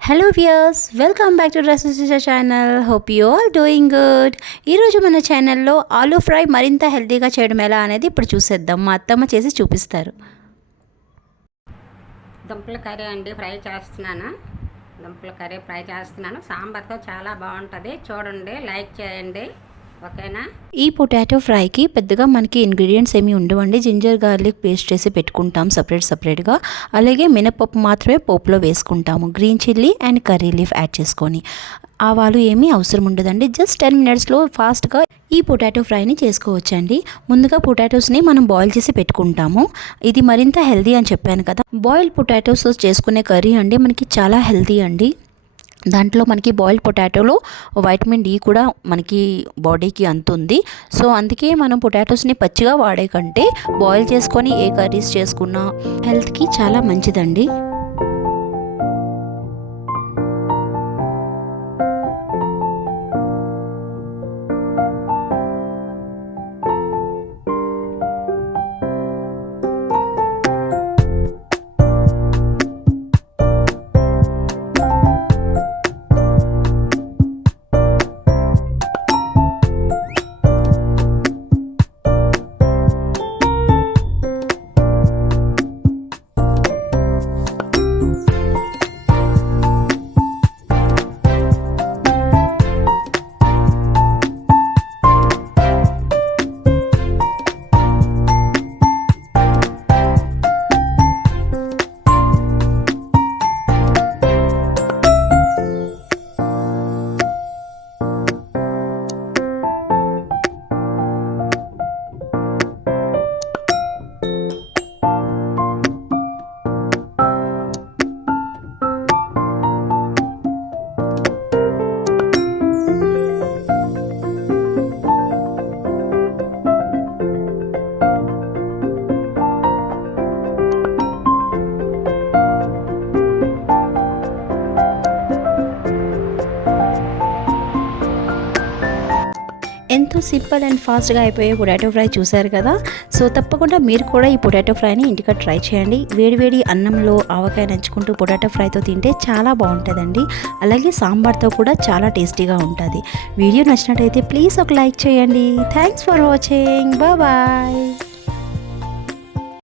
Hello viewers, welcome back to రసూసిషా channel. Hope you all doing good. ఈరోజు మన ఛానల్లో ఆలూ ఫ్రై మరింత హెల్తీగా చేయడం ఎలా అనేది ఇప్పుడు చూసేద్దాం. మా అత్తమ్మ చేసి చూపిస్తారు. దుంపల కర్రీ అండి ఫ్రై చేస్తున్నాను. సాంబార్తో చాలా బాగుంటుంది. చూడండి, లైక్ చేయండి, ఓకేనా. ఈ పొటాటో ఫ్రైకి పెద్దగా మనకి ఇంగ్రీడియంట్స్ ఏమీ ఉండవండి. జింజర్ గార్లిక్ పేస్ట్ చేసి పెట్టుకుంటాం సపరేట్గా. అలాగే మినపప్పు మాత్రమే పోపులో వేసుకుంటాము. Green chilli and curry leaf add చేసుకొని. ఆవాలు ఏమీ అవసరం ఉండదండి. జస్ట్ 10 మినిట్స్లో ఫాస్ట్గా ఈ పొటాటో ఫ్రైని చేసుకోవచ్చండి. ముందుగా పొటాటోస్ని మనం బాయిల్ చేసి పెట్టుకుంటాము. ఇది మరింత హెల్దీ అని చెప్పాను కదా. బాయిల్డ్ పొటాటోస్ చేసుకునే కర్రీ అండి మనకి చాలా హెల్దీ అండి. దాంట్లో మనకి బాయిల్డ్ పొటాటోలో వైటమిన్ డి కూడా మనకి బాడీకి అందుతుంది. సో అందుకే మనం పొటాటోస్ని పచ్చిగా వాడే కంటే బాయిల్ చేసుకొని ఏ కర్రీస్ చేసుకున్నా హెల్త్కి చాలా మంచిదండి. ఎంతో సింపుల్ అండ్ ఫాస్ట్గా అయిపోయే పొటాటో ఫ్రై చూశారు కదా. సో తప్పకుండా మీరు కూడా ఈ పొటాటో ఫ్రైని ఇంటికి ట్రై చేయండి. వేడివేడి అన్నంలో ఆవకాయ నంచుకుంటూ పొటాటో ఫ్రైతో తింటే చాలా బాగుంటుందండి. అలాగే సాంబార్తో కూడా చాలా టేస్టీగా ఉంటుంది. వీడియో నచ్చినట్టయితే ప్లీజ్ ఒక లైక్ చేయండి. Thanks for watching. బాయ్.